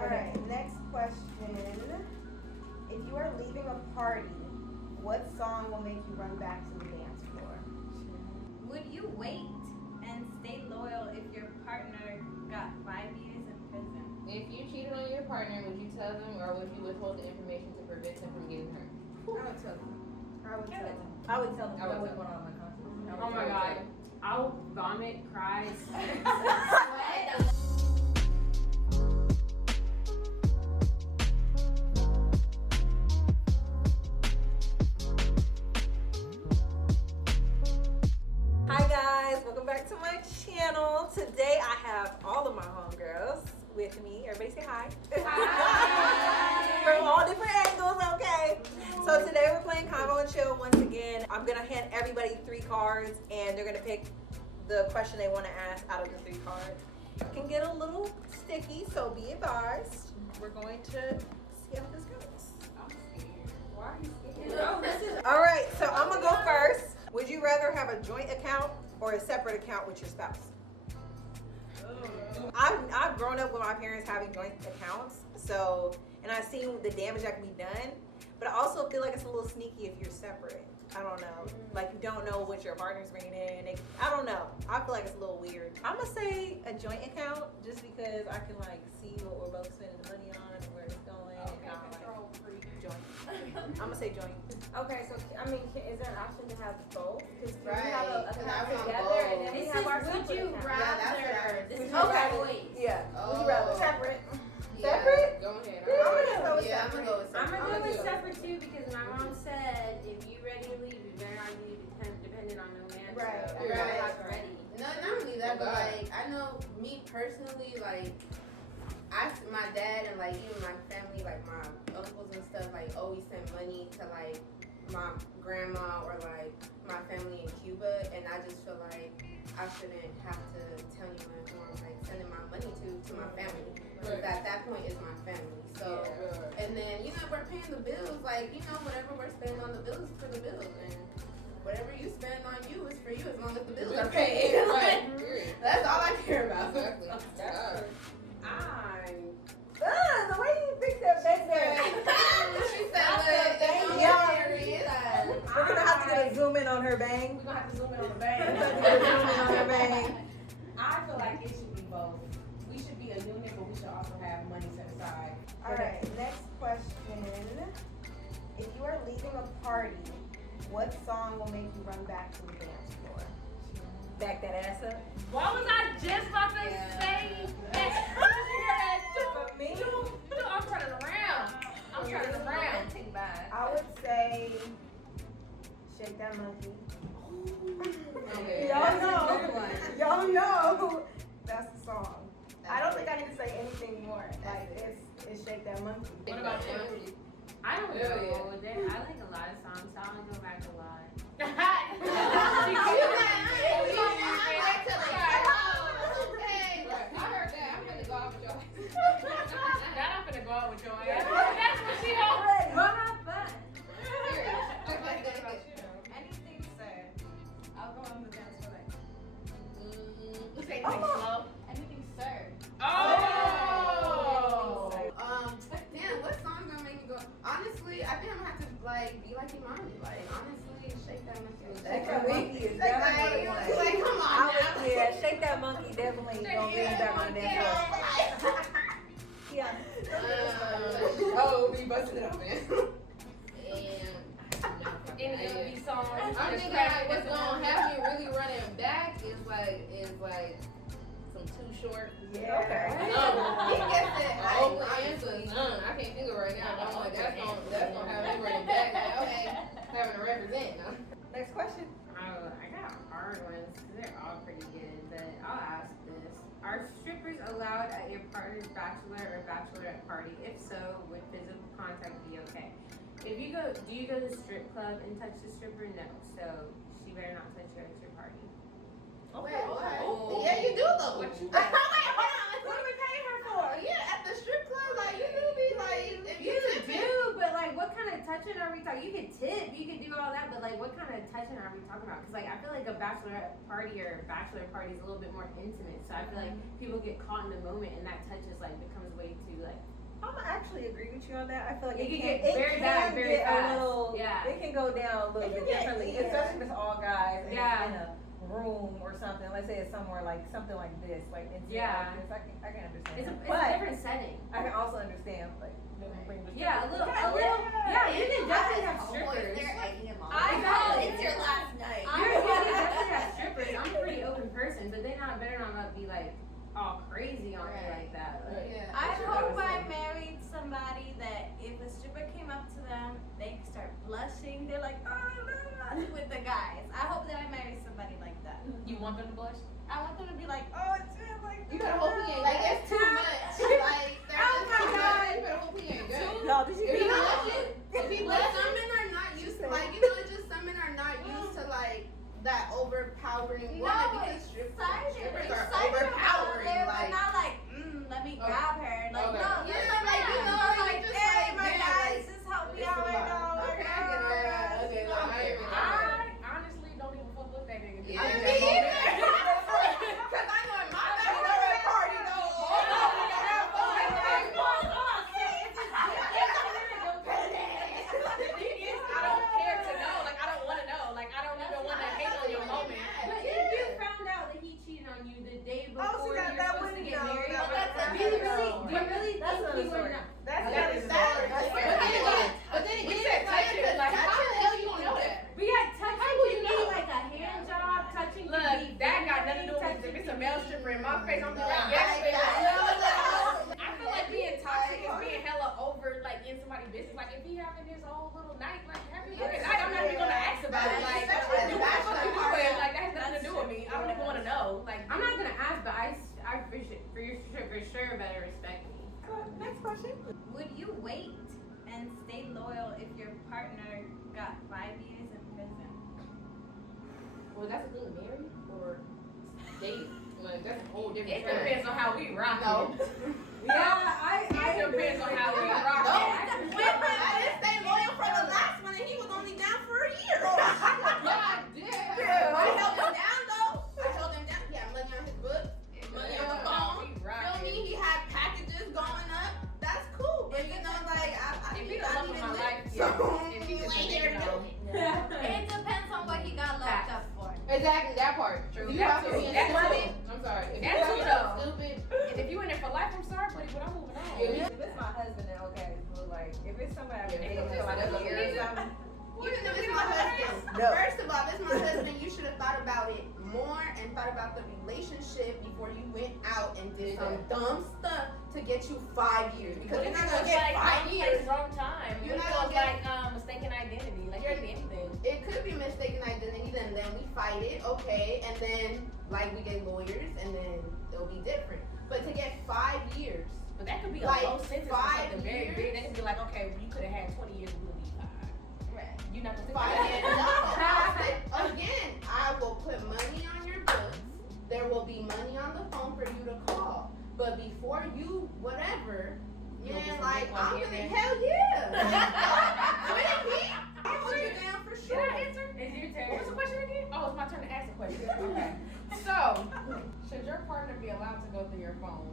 All right, next question. If you are leaving a party, what song will make you run back to the dance floor? Would you wait and stay loyal if your partner got 5 years in prison? If you cheated on your partner, would you tell them or would you withhold the information to prevent them from getting hurt? I would tell them. I would tell them. I would tell them. I would That tell was one on my conscience. Oh my god. I'll vomit, cry, Hi guys, welcome back to my channel. Today I have all of my homegirls with me. Everybody say hi. Hi. From all different angles, okay? So today we're playing Convo and Chill once again. I'm gonna hand everybody 3 cards and they're gonna pick the question they want to ask out of the 3 cards. It can get a little sticky, so be advised. We're going to see how this goes. I'm scared. Why are you scared? All right, so I'm gonna go first. Would you rather have a joint account or a separate account with your spouse? I've grown up with my parents having joint accounts, and I've seen the damage that can be done, but I also feel like it's a little sneaky if you're separate. I don't know, like you don't know what your partner's bringing in. I don't know. I feel like it's a little weird. I'm gonna say a joint account just because I can like see what we're both spending the money on and where it's going. Okay, and control freak. joint. I'm gonna say joint. Okay, so I mean, is there an option to have both? Because we Right, have a because account I want together, and then both. we This have is our would separate you account. Yeah, that's rather. what I- This is Okay. choice. Yeah. Would you Oh. rather separate? Yeah. Separate? Go ahead. I'm gonna go with Yeah, I'm separate. gonna go with I'm separate. gonna go with do it. separate too because my mom said if you ready to leave, you better not leave dependent on no man. Right, So right. your house ready. No, not only that, but God. like I know me personally, like my dad and like even my family, like my uncles and stuff, like always send money to like my grandma or like my family in Cuba, and I just feel like I shouldn't have to tell anyone who I'm like sending my money to my family. Because at that point it's my family. So and then we're paying the bills, like whatever we're spending on the bills is for the bills, and whatever you spend on you is for you as long as the bills are paid. Right. Period. That's all I care about. Exactly. That's I'm. the way you think that back there. She said, We're gonna have to zoom in on her bang. We're gonna have to zoom in on the We're bang. gonna have to zoom in on her bang. I feel like it should be both. We should be a unit, but we should also have money set aside. All right, next question. If you are leaving a party, what song will make you run back to the dance floor? Back that ass up. Why was I just about to say that? For me, I'm turning around. I'm turning around. Take back. I would say Shake That Monkey. Okay. Y'all know that's the song. I don't think I need to say anything more. Like it's Shake That Monkey. What about you? I don't Hell know. yeah. I like a lot of songs, so I'll go back a lot. I heard that. I'm gonna go out with y'all. Now I'm gonna go out with your ass. That's what she wants. We'll have fun. Anything, sir. I'll go on the dance floor. You say anything slow? Anything, sir. Oh! Damn, what song gonna make me go? Honestly, I think I'm gonna have to like be like Imani. Like honestly, Shake That Monkey. Shake That Monkey is definitely one. Like come on now. Yeah, Shake That Monkey definitely gonna bring you back on that floor. Yeah. Oh, we busted it open. Any of these songs? I'm thinking like what's gonna have me really running back is like some Too Short. Yeah. Okay. He gets it. Open answers. I can't think of it right now. But I'm like that's gonna have me running back. Like, okay, having to represent. No? Next question. Oh, I got hard ones because they're all pretty good, but I'll ask this. Are strippers allowed at your partner's bachelor or bachelorette party? If so, would physical contact be okay? If you go, do you go to the strip club and touch the stripper? No, so she better not touch you at your party. Wait, what? Yeah, you do though. What you- What are we paying her for? Yeah, at the strip club, like you do be like, if You you do, but like, what kind of touching are we talking? You can tip, you can do all that, but like, what kind of touching are we talking about? Because like, I feel like a bachelorette party or bachelor party is a little bit more intimate. So I feel like people get caught in the moment, and that touch is like becomes way too like you on that. I feel like It it can can get very bad can very get fast. a little. Yeah. It can go down a little It can bit get differently, heated. especially if it's all guys and Yeah. it's in a room or something. Let's say it's somewhere like something like this, like intimate Yeah. like this. I can understand. It's a, that. it's But a different setting. I can also understand like bring the Yeah, a little. Yeah. Yeah, you can definitely have Homeboys strippers. there egging him on. I know. It's your last night. You can definitely have strippers. I'm a pretty open person, but they better not be like all crazy on me like that. Like, Yeah. I That's hope what I I was married somebody that if a stripper came up to them, they start blushing. They're like, oh, no, no, with the guys. I hope that I marry somebody like that. you want them to blush? I want them to be like, oh, it's just like. You better hope he ain't like it's too much. Like there's Oh my too much. God. You better hope he ain't good. No, did you If he hear blushes, if he blushes, some men are not used to like it's just some men are not used to like that overpowering No, woman because strippers excited are about overpowering. it, but Like not like, let me grab her. Like, Okay. no, Yeah, just like, like, you know, like, you just hey, like, my yeah, guys, like, just help me it's out a right lot. now. Okay, I get it. Okay, look, I hear it. I honestly don't even fuck with that nigga. Yeah, me either. Cause I know in my bachelorette party though. The thing is, I don't care to know. Like, I don't want to know. Like, I don't even want to hate on your moment. But if you found out that he cheated on you the day before Oh, see, you're that supposed to wouldn't get know. married, That do you wouldn't really, know. do you really That's think another he would story. not? That's That another is story. sad. That's But then We again, said touch it. Like, how the hell you know that? We had touching How will you can be know? like a hand job, touching Look, can be that got nothing to do with it. If it's a male stripper in my face, I'm like, yes, baby. I feel like being toxic is being hella over, like, in somebody's business. Like, if he having his own little night, like, having a night, I'm not even gonna ask about it. Like, do what the fuck you doing? Like, that has nothing to do with me. I don't even want to know. Like, I'm not gonna ask, but I for sure better respect me. Next question. Would you wait and stay loyal if your partner got 5 years in prison? well, that's a thing, married or dating? Like, that's a whole different It thing. depends on how we rock. No. Yeah, It depends on how we rock. I didn't stay loyal for the last one, and he was only down for a year. God damn. I held him down though. I held him down. He had money on his books, money on the phone. Feel me? He had packages going up. That's cool. But you know, like I If need he the love of my life, so yeah. If he's just a ain't nigga, there no. It depends on what he got locked up for. Exactly, that part. True. You That's have to true. be That's stupid. I'm sorry. If That's you true, have though. stupid, And if you in there for life, I'm sorry, buddy, but I'm moving on. Yeah. If it's my husband, then okay. But like, if it's somebody I've been Yeah, dating for like a year or something, even if it's my husband. No. First of all, if it's my husband, you should have thought about it more and thought about the relationship before you went out and did some dumb stuff to get you 5 years. Because What you're if not it gonna was get like 5 years. wrong time? You're What if not it was gonna like mistaken identity? Like, it could be anything. It could be mistaken identity, and then we fight it, okay, and then like we get lawyers, and then it'll be different. But to get 5 years, But that could be a Like, low sentence for 5 something very years? big. That could be like, okay, well, you could have had 20 years, we'll be 5. Right. You're not gonna 5 years, no. I'll say, again, I will put money on your books. There will be money on the phone for you to call. But before you, whatever, You'll get man, some like, big money I'm in gonna, there. hell yeah. With me, I'll hold you down for Did sure. I answer? It's your turn. What was the question again? Oh, it's my turn to ask a question. Okay. So, should your partner be allowed to go through your phone?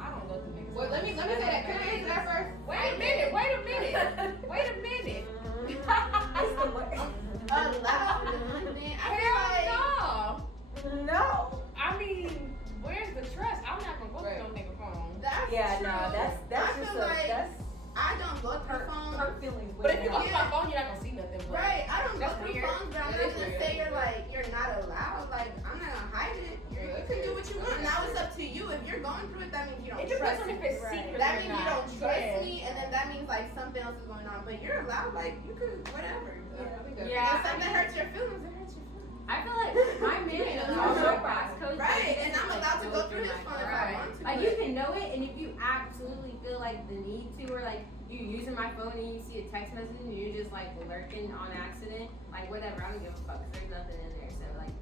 I don't go through niggas' well, let me say that. Can I answer that first? Wait a minute. Wait a minute. Wait a minute. it's the way. Allowed, man. I feel like, Hell no. No. I mean, where's the trust? I'm not gonna go through no nigga phone. that's Yeah, true. no, that's I just feel like that's I don't go through phones. hurt feelings. But if you go with through my phone, you're not gonna see nothing. But Right, I don't go That's through weird. phones, but I'm That not is gonna weird. say you're not allowed. Like, I'm not gonna hide it. You can do what you want. Now it's up to you. If you're going through it, that means you don't it depends trust on if me. it's secret That or means not. you don't trust Yeah. me, and then that means like something else is going on. But you're allowed, like you could whatever. Yeah. If something hurts your feelings, it hurts your feelings. I feel like my man is Yeah. also passcode. Right, and I'm allowed to go through his phone if I Right. want to. Like you can know it, and if you absolutely feel like the need to, or like you using my phone and you see a text message and you're just like lurking on accident, like whatever, I don't give a fuck. 'Cause there's nothing in there, so like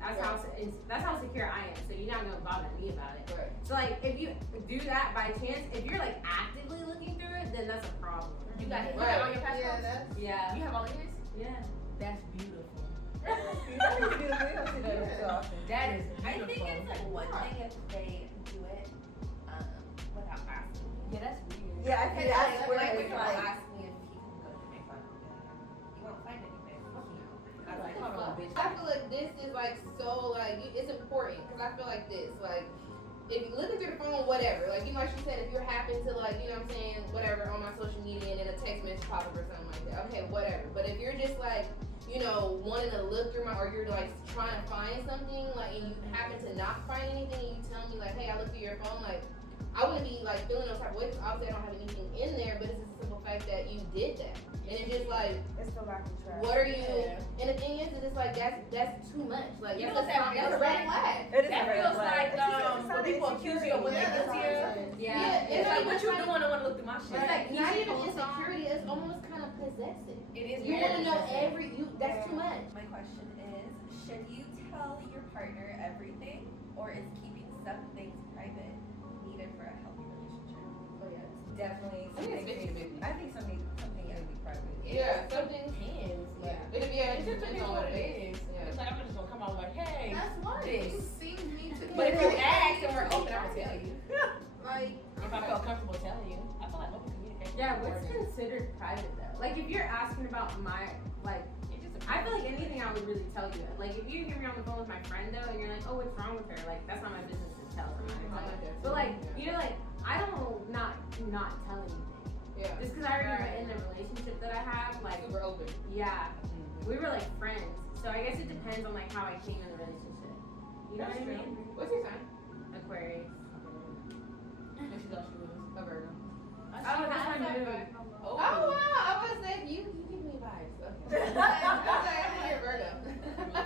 that's how secure I am. So you're not gonna bother me about it. Right. So like if you do that by chance, if you're like actively looking through it, then that's a problem. You got it. You Right. got all your passwords? Yeah, that's Yeah. You have all of his? Yeah. That's beautiful. That is beautiful. You don't see that too often. That is I beautiful. think it's like one thing if they do it without asking. Yeah, that's weird. Yeah, I think that's where like, it's people like. ask me if he can go to my phone. You won't find anything. I was like, hold on, bitch. I feel like this is like so like it's important because I feel like this like if you looking through the phone whatever like you know like she said if you're happen to like you know what I'm saying whatever on my social media and then a text message pop up or something like that okay whatever but if you're just like you know wanting to look through my or you're like trying to find something like and you happen to not find anything and you tell me like hey I looked through your phone like I wouldn't be like feeling those type of ways. Obviously, I don't have anything in there, but it's just a simple fact that you did that, and it's just like, It's the lack of trust. what are you? And the thing is it's like that's too much. Like You that's know a that red flag. It is That a red feels flag. like when people accuse you of what they're guilty of. Yeah, It's like what you doing? I want to look through my It's shit. like not even insecurity. It's almost kind of possessive. It is. You want to know that's too much. My question is, should you tell your partner everything, or is keeping some things private needed for a healthy relationship? Oh yeah. Definitely. I think it's 50-50. I think something should be private. Yeah, something hands. Like, it It just depends depends on what it is. It's like I'm just gonna come out like, hey. That's why this. you seem me to. But if you ask and we're open, I will tell you. like, If I felt comfortable telling you, I feel like open communication. Yeah, is what's important. considered private though? Like if you're asking about my like It's just a I feel like anything I would really tell you. Like if you hear me on the phone with my friend though and you're like, oh what's wrong with her? Like that's not my business to tell her. I like that. But like you know like I don't not tell anything. Yeah. Just because I already in the relationship that I have, like Super open. yeah, we were like friends. So I guess it depends on like how I came in the relationship. You know That's what I true. mean? What's your sign? Aquarius. And she thought she was a Virgo. Oh, that's my moon. Oh wow! I was like, you give me vibes. Okay. I'm a Virgo.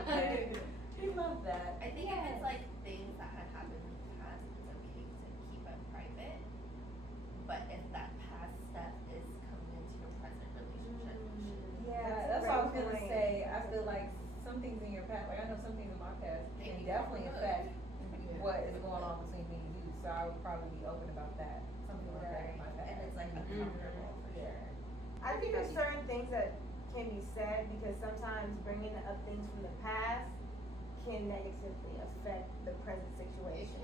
I love that. I think if it's like things that had happened in the past, it's okay to keep it private. But if that past stuff is coming into your present relationship, Yeah, that's what I was gonna say. I feel like some things in your past, like I know some things in my past can definitely affect what is going on between me and you. So I would probably be open about that. Something like that in my past. and it's like uncomfortable for sure. I think there's certain things that can be said because sometimes bringing up things from the past can negatively affect the present situation.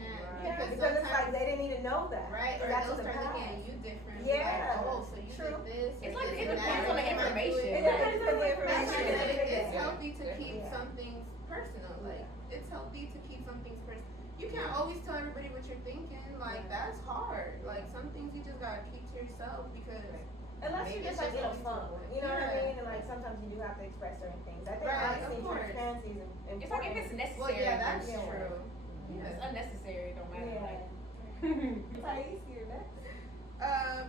Yeah, Because it's like they didn't need to know that. Right, or That's they'll the start past. looking at you different. Yeah. Like, oh, so you True. did this. It's or like this it and depends that. on the information. It depends on the That's information. why I said it's Yeah. healthy to keep Yeah. some things personal. Like it's healthy to keep some things personal. You can't always tell everybody what you're thinking. Like that's hard. Like some things you just gotta keep to yourself because Unless you maybe just it's like in a just fun, you know what I Yeah. mean? And like sometimes you do have to express certain things. I think Right, honesty of and course. transparency is important. It's like if it's necessary. well, yeah, that's Yeah. true. If it's unnecessary, it don't matter. Yeah. Like, Thais, you're next.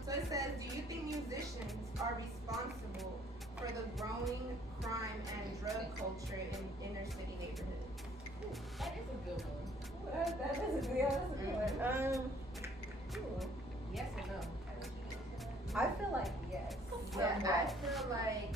So it says, do you think musicians are responsible for the growing crime and drug culture in inner city neighborhoods? that is a good one. That is a good one. Yes or no? I feel like yes. Yeah, I feel like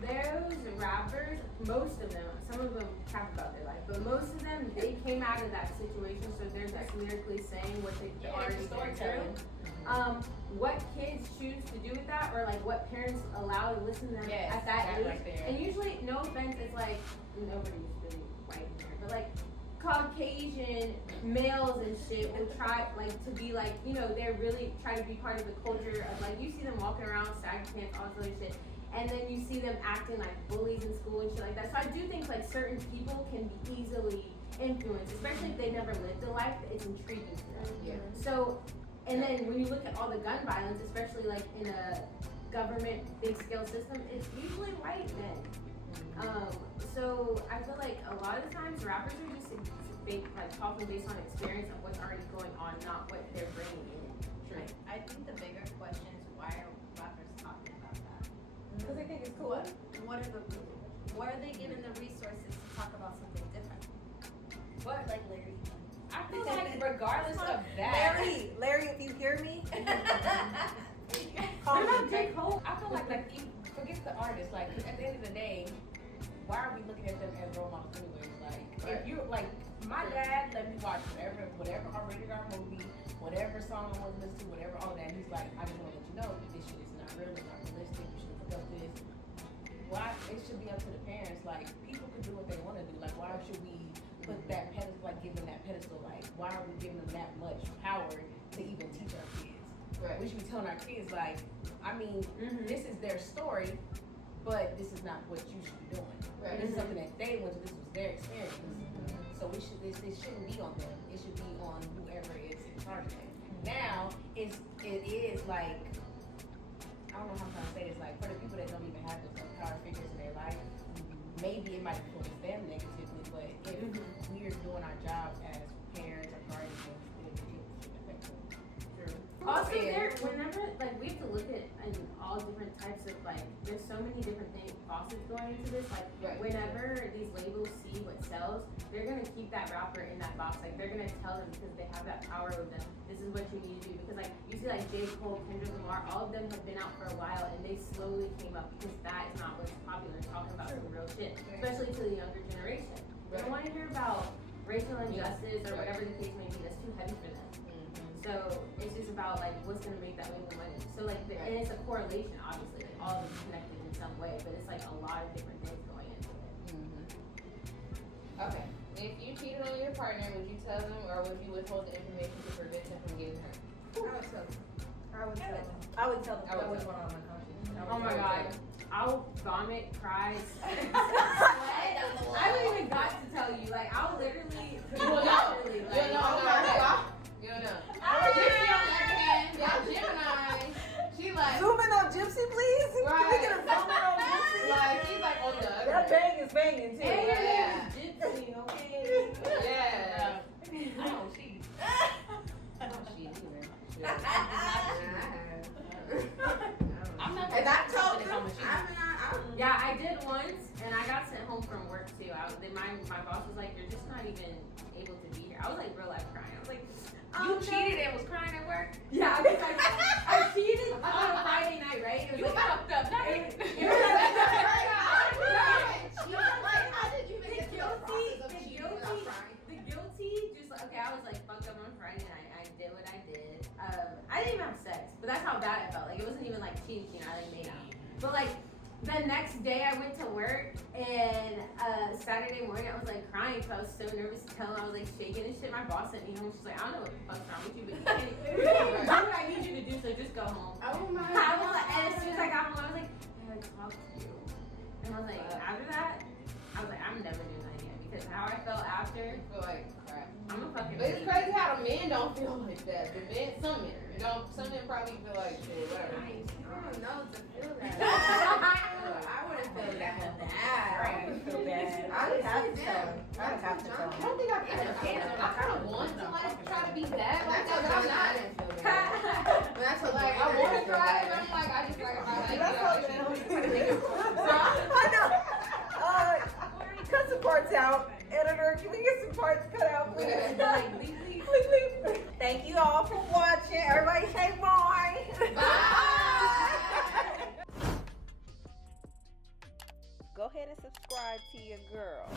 Those rappers, most of them, some of them cap about their life, but most of them, they came out of that situation, so they're just lyrically saying what they've Yeah, already it's been storytelling. through. What kids choose to do with that, or like what parents allow to listen to them Yes, at that age. right there. And usually, no offense, it's like nobody's really white in here, but like Caucasian males and shit will try like to be like, you know, they're really try to be part of the culture of like you see them walking around saggy pants, all this other shit. And then you see them acting like bullies in school and shit like that. So I do think like certain people can be easily influenced, especially if they never lived a life that is intriguing to them. yeah. So, and then when you look at all the gun violence, especially like in a government big scale system, it's usually white men. So I feel like a lot of the times rappers are just like talking based on experience of what's already going on, not what they're bringing in. True. I think the bigger question is why are rappers talking about that? Because I think it's cool. What are they given the resources to talk about something different? What like Larry? I feel like regardless of that, Larry, if you hear me, What about J. Cole? I feel like you forget the artist. Like at the end of the day, why are we looking at them as role models anyways? Like if you like my dad let me watch whatever R-rated R movie, whatever song I want to listen to, whatever all that. He's like, I just want to let you know this shit is not real, it's not realistic. You should look up this. Why it should be up to the parents? Like people can do what they want to do. Like why should we put that pedestal, like give them that pedestal? Like why are we giving them that much power to even teach our kids? We should be telling our kids like, I mean, this is their story, but this is not what you should be doing. This is something that they went to. This was their experience. So we should. This shouldn't be on them. It should be on whoever is in charge of them. Now it is like, I don't know how I'm trying to say this. Like for the people that don't even have those power figures in their life, maybe it might influence them negatively. But if we're doing our jobs as parents or guardians, then it should affect them. Also, whenever, like, we have to look at all different types of, like, there's so many different things, faucets going into this. Like, whenever these labels see what sells, they're going to keep that rapper in that box. Like, they're going to tell them because they have that power with them. This is what you need to do. Because, like, you see, like, J. Cole, Kendrick Lamar, all of them have been out for a while, and they slowly came up because that is not what's popular, talking about some real shit, especially to the younger generation. They don't want to hear about racial injustice or whatever the case may be. That's too heavy for them. So it's just about like what's gonna make that win the money. So like, and it's a correlation, obviously, like all of it's connected in some way, but it's like a lot of different things going into it. Okay. If you cheated on your partner, would you tell them, or would you withhold the information to prevent them from getting hurt? I would tell them. I would tell them. I would That was tell one on my conscience. Oh my god, I'll vomit, cry, sweat. I haven't even got to tell you. Like I'll literally, literally, like, Oh my god. You don't know. Gypsy on the other hand, y'all Gemini. She like, Zoom in on Gypsy, please. Can we get a zoom in on Gypsy? like she's like on the other That hand. bang is banging too. hey, your Yeah. name is Gypsy, okay? Yeah. I don't cheat. I don't cheat either. I'm not. And I told if them, I'm a cheater. Yeah, I did once, and I got sent home from work too. My boss was like, "You're just not even able to be here." I was like, real life crying. I was like, You cheated and was crying at work? Yeah, I was like, I cheated on a Friday night, right? It was You like, fucked up. Not it me. was like, How did you even get through the process of cheating without crying? the guilty, just like, okay, I was like fucked up on Friday night. I did what I did. I didn't even have sex, but that's how bad it felt. Like, it wasn't even like cheating, I like made out. But like, the next day I went to work, and Saturday morning I was like crying because I was so nervous to tell him. I was like shaking and shit. My boss sent me home. She's like, I don't know what the fuck's wrong with you, but you can't do what I need you to do, so just go home. Oh my I was like, and as soon as I got home, I was like, I gotta talk to you. And I was like, after that, I was like, I'm never doing that again because how I felt after, I feel like crap. I'm a fucking But it's idiot. crazy how the men don't feel like that. The men, some men don't. Some men probably feel like shit, whatever. I don't know to feel that. I wouldn't feel that bad. I would feel bad. I would have to tell him. I would have to tell I him. don't think I can. I kind of want to like try to be bad like that, but I'm not. Like I want to try it, but I'm like I just like if I know. Cut some parts out. Editor, can we get some parts cut out, please? Like, leave. Please, please. Thank you all for watching. Everybody say bye. Bye. Go ahead and subscribe to your girl.